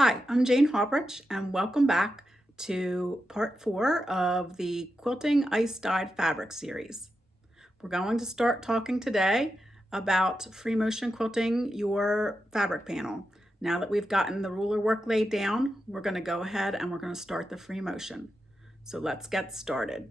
Hi, I'm Jane Hauprich, and welcome back to part 4 of the Quilting Ice Dyed Fabric series. We're going to start talking today about free motion quilting your fabric panel. Now that we've gotten the ruler work laid down, we're going to go ahead and we're going to start the free motion. So let's get started.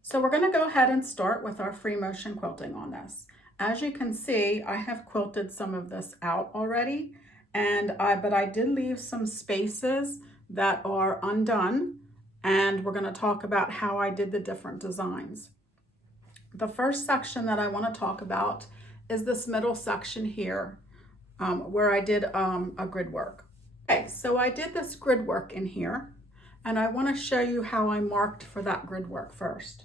So we're going to go ahead and start with our free motion quilting on this. As you can see, I have quilted some of this out already, but I did leave some spaces that are undone, and we're going to talk about how I did the different designs. The first section that I want to talk about is this middle section here, where I did a grid work. Okay, so I did this grid work in here, and I want to show you how I marked for that grid work first.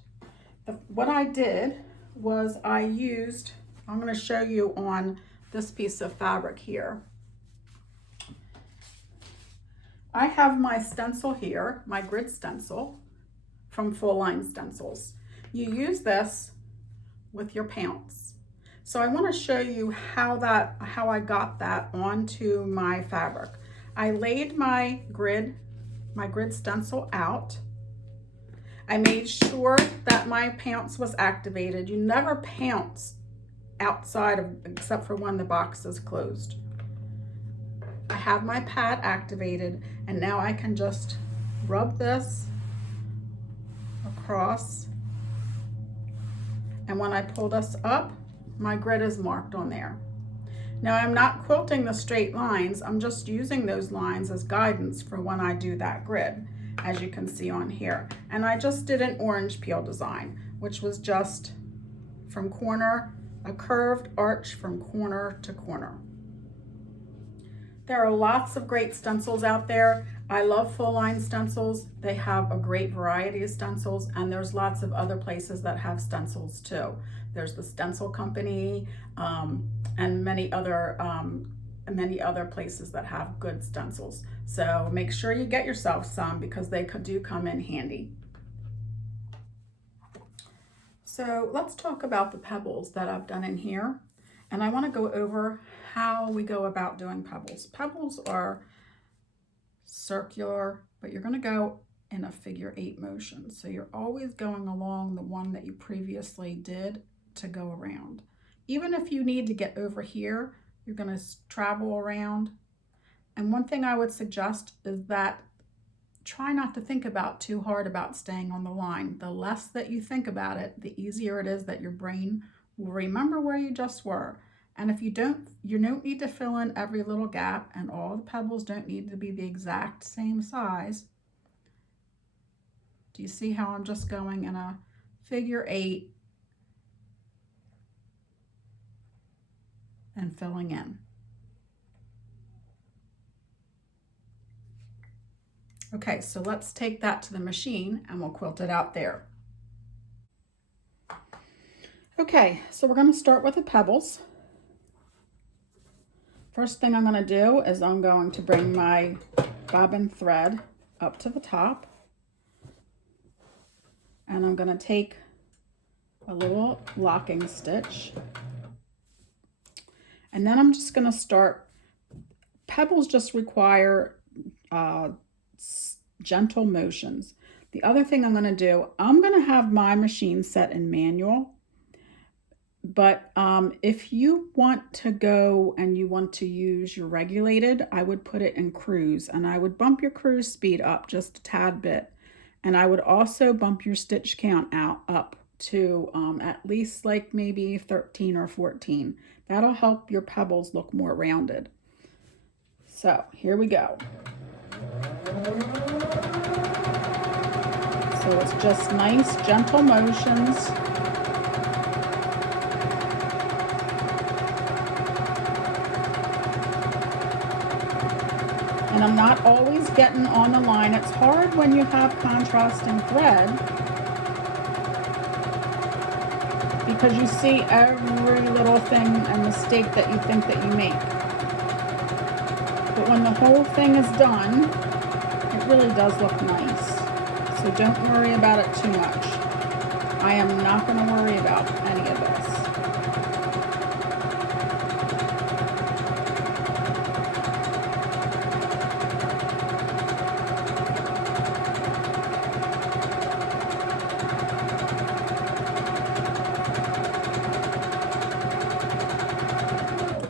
What I did was I'm going to show you on this piece of fabric here. I have my stencil here, my grid stencil from Full Line Stencils. You use this with your pounce. So I want to show you how I got that onto my fabric. I laid my grid stencil out. I made sure that my pounce was activated. You never pounce except for when the box is closed. I have my pad activated, and now I can just rub this across, and when I pull this up, my grid is marked on there. Now I'm not quilting the straight lines, I'm just using those lines as guidance for when I do that grid, as you can see on here. And I just did an orange peel design, which was just from corner, a curved arch from corner to corner. There are lots of great stencils out there. I love Full Line Stencils. They have a great variety of stencils, and there's lots of other places that have stencils too. There's the Stencil Company and many other places that have good stencils. So make sure you get yourself some, because they do come in handy. So let's talk about the pebbles that I've done in here. And I want to go over how we go about doing pebbles. Pebbles are circular, but you're going to go in a figure 8 motion. So you're always going along the one that you previously did to go around. Even if you need to get over here, you're going to travel around. And one thing I would suggest is that try not to think too hard about staying on the line. The less that you think about it, the easier it is that your brain will remember where you just were. And if you don't need to fill in every little gap, and all the pebbles don't need to be the exact same size. Do you see how I'm just going in a figure 8 and filling in? Okay, so let's take that to the machine and we'll quilt it out there. Okay, so we're going to start with the pebbles. First thing I'm going to do is I'm going to bring my bobbin thread up to the top, and I'm going to take a little locking stitch, and then I'm just going to start. Pebbles just require gentle motions. The other thing I'm going to do, I'm going to have my machine set in manual, but if you want to go and you want to use your regulated, I would put it in cruise, and I would bump your cruise speed up just a tad bit, and I would also bump your stitch count up to at least like maybe 13 or 14. That'll help your pebbles look more rounded. So here we go. So it's just nice, gentle motions. And I'm not always getting on the line. It's hard when you have contrasting thread, because you see every little thing and mistake that you think that you make. But when the whole thing is done, it really does look nice. So don't worry about it too much. I am not going to worry about any of this.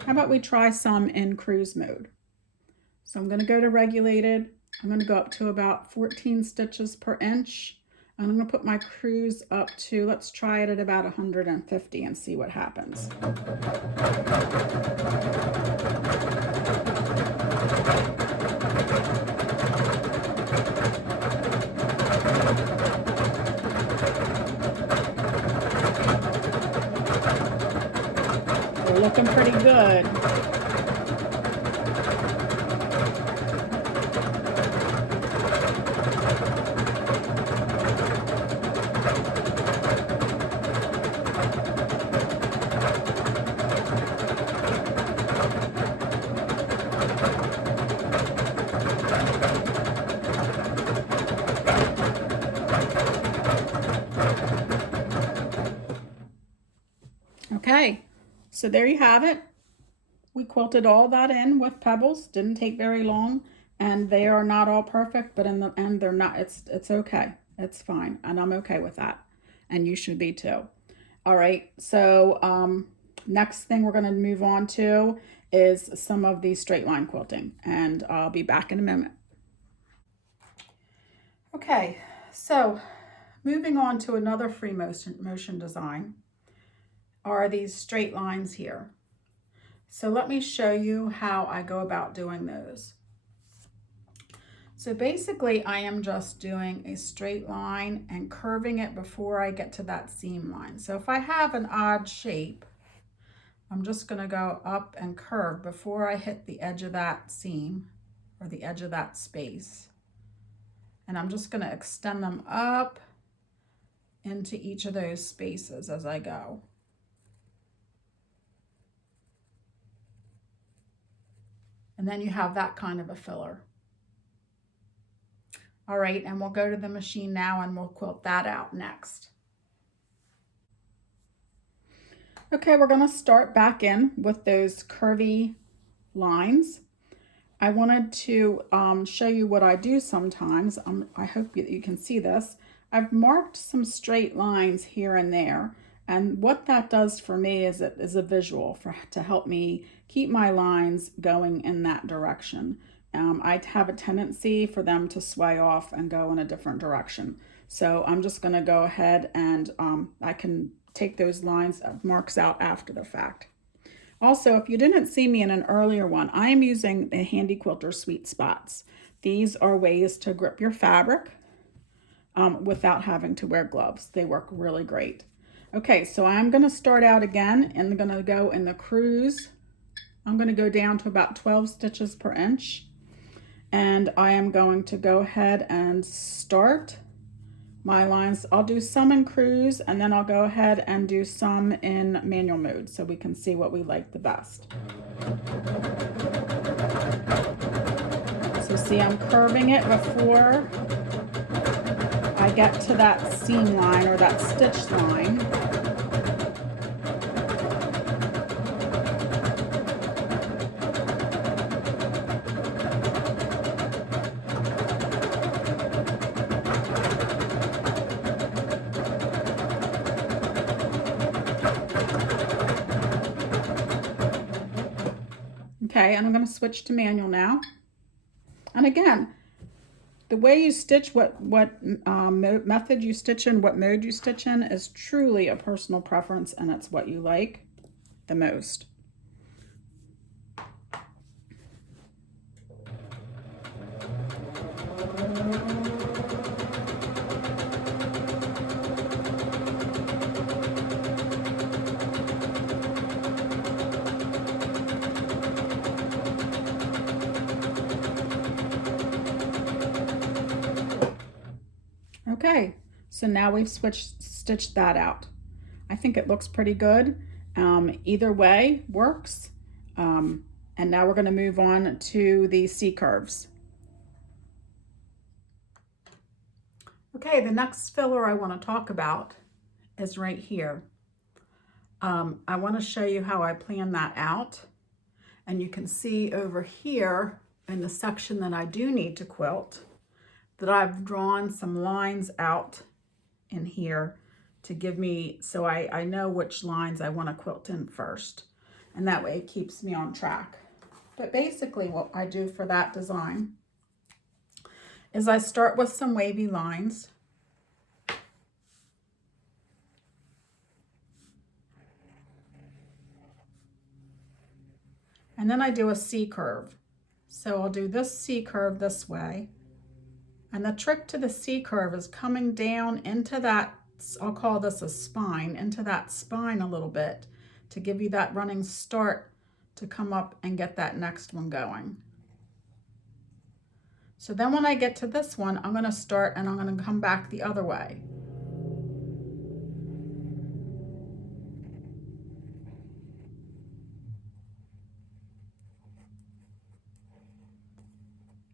How about we try some in cruise mode? So I'm going to go to regulated. I'm going to go up to about 14 stitches per inch. And I'm going to put my cruise up to, let's try it at about 150 and see what happens. We're looking pretty good. Okay, so there you have it. We quilted all that in with pebbles. Didn't take very long, and they are not all perfect, but in the end they're not. It's okay. It's fine, and I'm okay with that, and you should be too. All right, so next thing we're going to move on to is some of the straight line quilting, and I'll be back in a moment. Okay, so moving on to another free motion design are these straight lines here. So let me show you how I go about doing those. So basically I am just doing a straight line and curving it before I get to that seam line. So if I have an odd shape, I'm just going to go up and curve before I hit the edge of that seam or the edge of that space. And I'm just going to extend them up into each of those spaces as I go. And then you have that kind of a filler. All right, and we'll go to the machine now and we'll quilt that out next. Okay, we're going to start back in with those curvy lines. I wanted to show you what I do sometimes. I hope you can see this. I've marked some straight lines here and there, and what that does for me is it is a visual to help me keep my lines going in that direction. I have a tendency for them to sway off and go in a different direction. So I'm just going to go ahead and I can take those lines marks out after the fact. Also, if you didn't see me in an earlier one, I am using the Handi Quilter Sweet Spots. These are ways to grip your fabric without having to wear gloves. They work really great. Okay, so I'm going to start out again and I'm going to go in the cruise. I'm going to go down to about 12 stitches per inch. And I am going to go ahead and start my lines. I'll do some in cruise and then I'll go ahead and do some in manual mode so we can see what we like the best. So see, I'm curving it before I get to that seam line or that stitch line. Okay, and I'm going to switch to manual now. And again, the way you stitch, what method you stitch in, what mode you stitch in is truly a personal preference, and it's what you like the most. Okay, so now we've stitched that out. I think it looks pretty good. Either way works. And now we're going to move on to the C curves. Okay, the next filler I want to talk about is right here. I want to show you how I plan that out. And you can see over here in the section that I do need to quilt that I've drawn some lines out in here to give me, so I know which lines I want to quilt in first. and that way it keeps me on track. But basically what I do for that design is I start with some wavy lines. And then I do a C curve. So I'll do this C curve this way. And the trick to the C curve is coming down into that, I'll call this a spine, into that spine a little bit to give you that running start to come up and get that next one going. So then when I get to this one, I'm going to start and I'm going to come back the other way.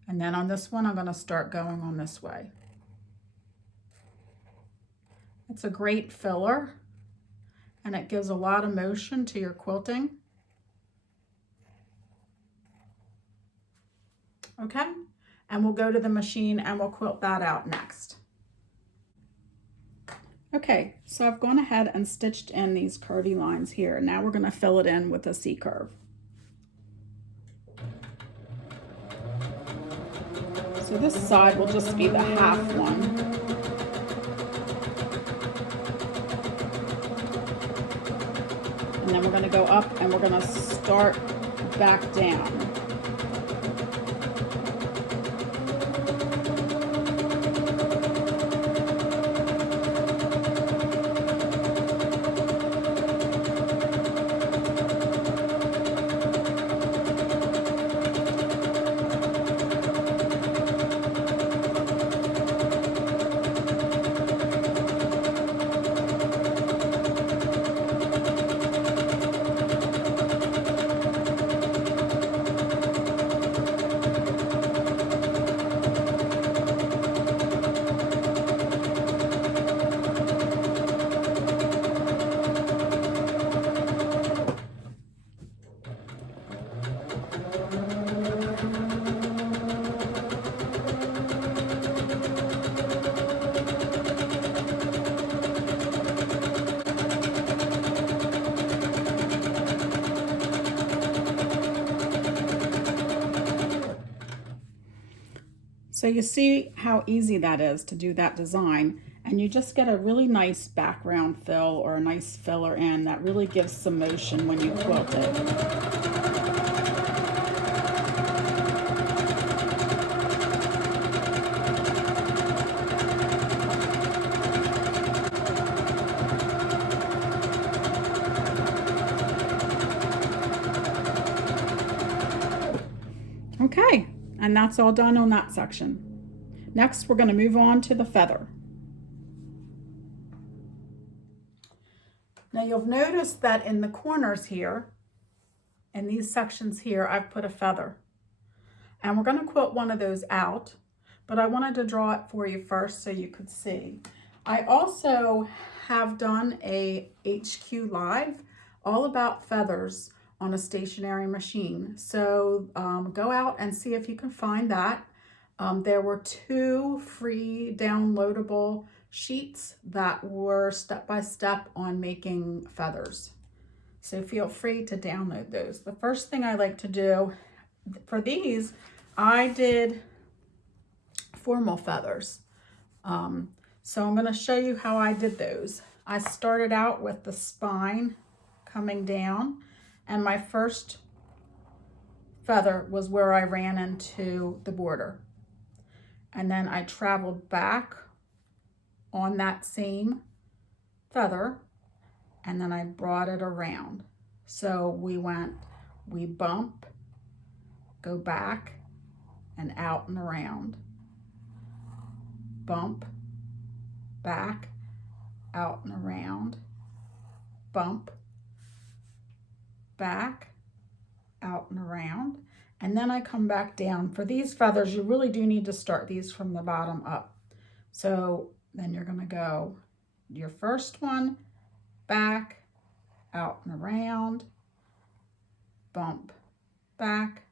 And then on this one, I'm going to start going on this way. It's a great filler and it gives a lot of motion to your quilting. Okay, and we'll go to the machine and we'll quilt that out next. Okay, so I've gone ahead and stitched in these curvy lines here. Now we're going to fill it in with a C curve. So this side will just be the half one. And then we're going to go up and we're going to start back down. So you see how easy that is to do that design, and you just get a really nice background fill or a nice filler in that really gives some motion when you quilt it. Okay, and that's all done on that section. Next, we're going to move on to the feather. Now you'll notice that in the corners here, in these sections here, I've put a feather. And we're going to quilt one of those out, but I wanted to draw it for you first so you could see. I also have done a HQ Live all about feathers on a stationary machine. So go out and see if you can find that. There were 2 free downloadable sheets that were step-by-step on making feathers. So feel free to download those. The first thing I like to do for these, I did formal feathers. So I'm going to show you how I did those. I started out with the spine coming down, and my first feather was where I ran into the border. And then I traveled back on that same feather, and then I brought it around. So we bump, go back, and out and around. Bump, back, out and around. Bump, back, out and around. And then I come back down. For these feathers, you really do need to start these from the bottom up. So then you're going to go your first one, back, out and around, bump, back,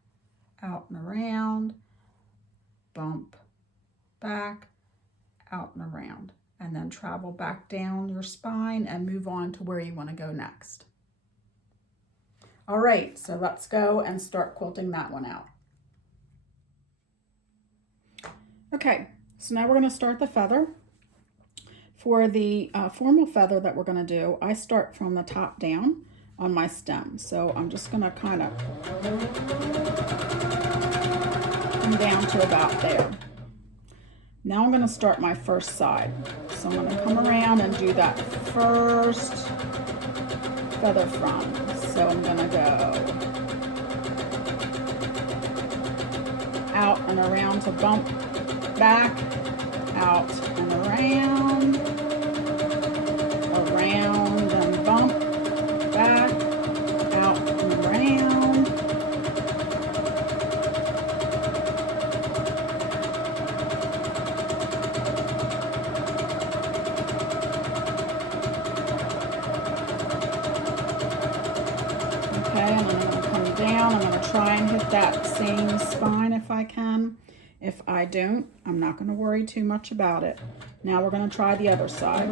out and around, bump, back, out and around. And then travel back down your spine and move on to where you want to go next. All right, so let's go and start quilting that one out. Okay, so now we're going to start the feather. For the formal feather that we're going to do, I start from the top down on my stem. So I'm just going to kind of come down to about there. Now I'm going to start my first side. So I'm going to come around and do that first feather front. So I'm going to go out and around to bump back, out and around and bump back, out and around. Okay, and then I'm going to come down. I'm going to try and hit that same spine if I can. If I don't, I'm not going to worry too much about it. Now we're going to try the other side.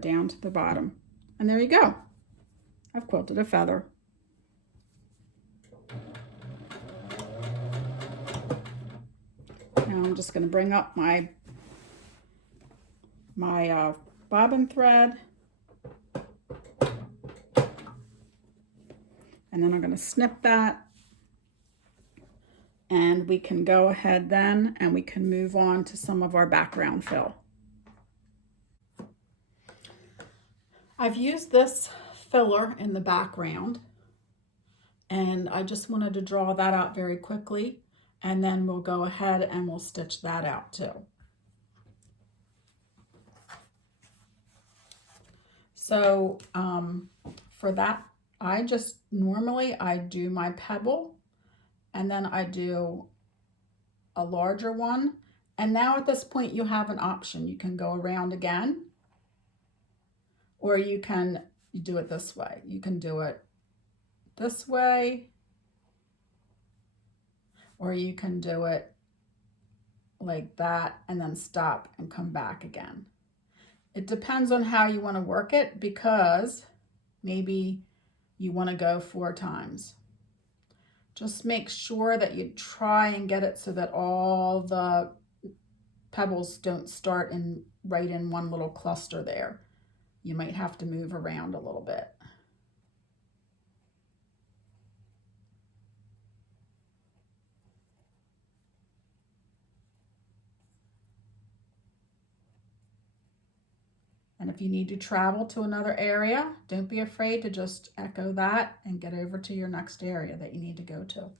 Down to the bottom, and there you go. I've quilted a feather. Now I'm just going to bring up my bobbin thread, and then I'm going to snip that, and we can go ahead then and we can move on to some of our background fill. I've used this filler in the background, and I just wanted to draw that out very quickly, and then we'll go ahead and we'll stitch that out too. So for that, I just normally do my pebble, and then I do a larger one. And now at this point you have an option. You can go around again, or you can do it this way. You can do it this way, or you can do it like that and then stop and come back again. It depends on how you want to work it, because maybe you want to go 4 times. Just make sure that you try and get it so that all the pebbles don't start right in one little cluster there. You might have to move around a little bit. And if you need to travel to another area, don't be afraid to just echo that and get over to your next area that you need to go to.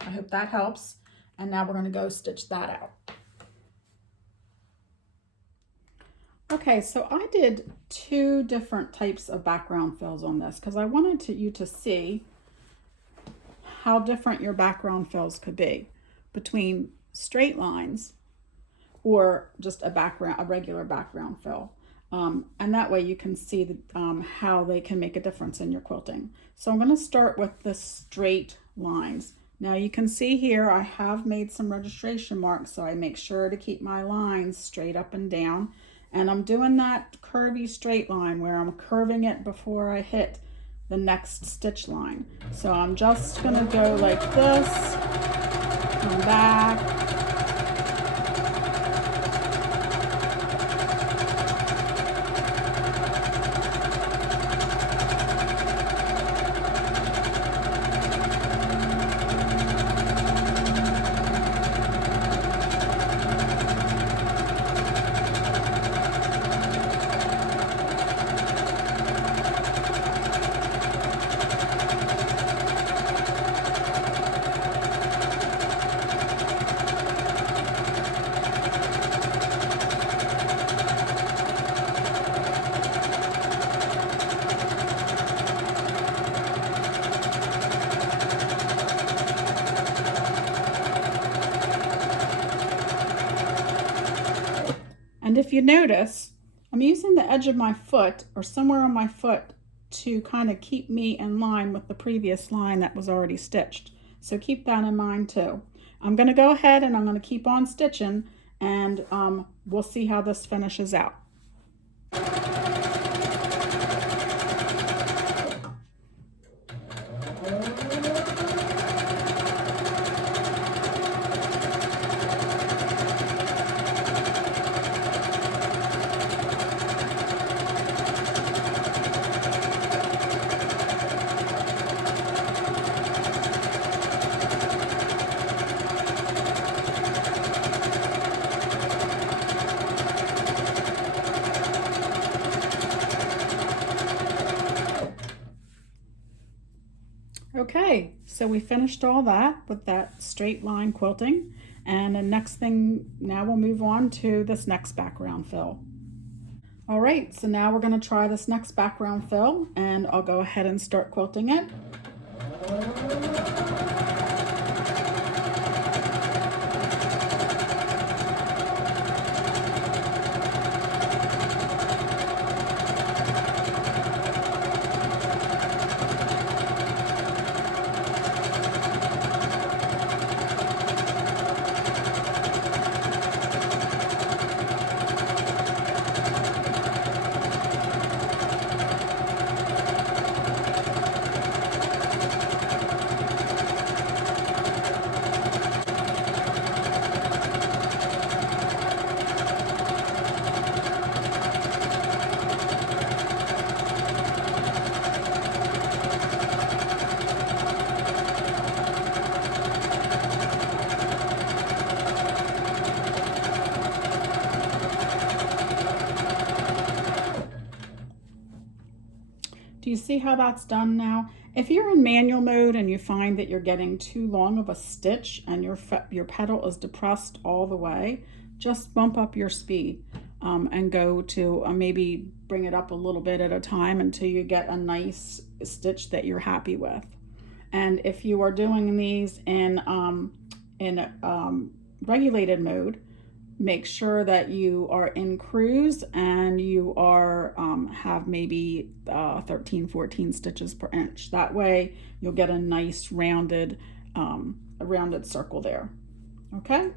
I hope that helps. And now we're going to go stitch that out. Okay, so I did 2 different types of background fills on this because I wanted you to see how different your background fills could be between straight lines or just a regular background fill. And that way you can see how they can make a difference in your quilting. So I'm going to start with the straight lines. Now you can see here I have made some registration marks, so I make sure to keep my lines straight up and down. And I'm doing that curvy straight line where I'm curving it before I hit the next stitch line. So I'm just going to go like this, come back, And if you notice, I'm using the edge of my foot or somewhere on my foot to kind of keep me in line with the previous line that was already stitched. So keep that in mind too. I'm going to go ahead and I'm going to keep on stitching, and we'll see how this finishes out. Okay, so we finished all that with that straight line quilting, and the next thing, now we'll move on to this next background fill. All right, so now we're going to try this next background fill, and I'll go ahead and start quilting it. Do you see how that's done now? If you're in manual mode and you find that you're getting too long of a stitch and your pedal is depressed all the way, just bump up your speed and go to maybe bring it up a little bit at a time until you get a nice stitch that you're happy with. And if you are doing these in regulated mode, make sure that you are in cruise and you are have maybe 13, 14 stitches per inch. That way you'll get a nice rounded circle there. Okay.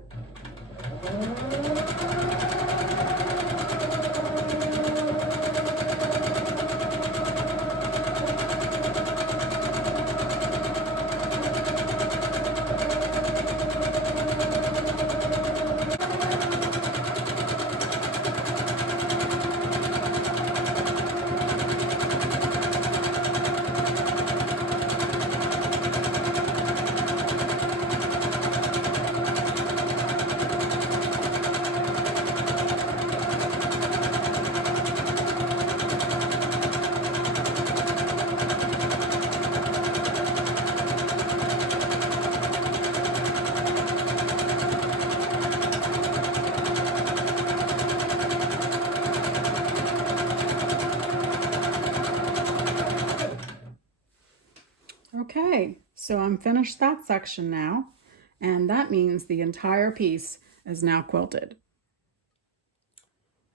Okay, so I'm finished that section now, and that means the entire piece is now quilted.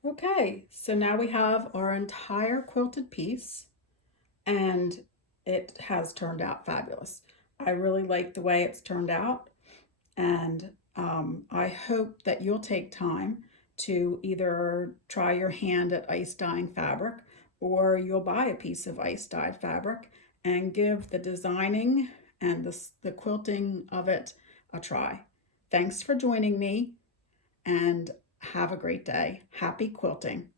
Okay, so now we have our entire quilted piece, and it has turned out fabulous. I really like the way it's turned out, and I hope that you'll take time to either try your hand at ice dyeing fabric, or you'll buy a piece of ice dyed fabric and give the designing and the quilting of it a try. Thanks for joining me, and have a great day. Happy quilting.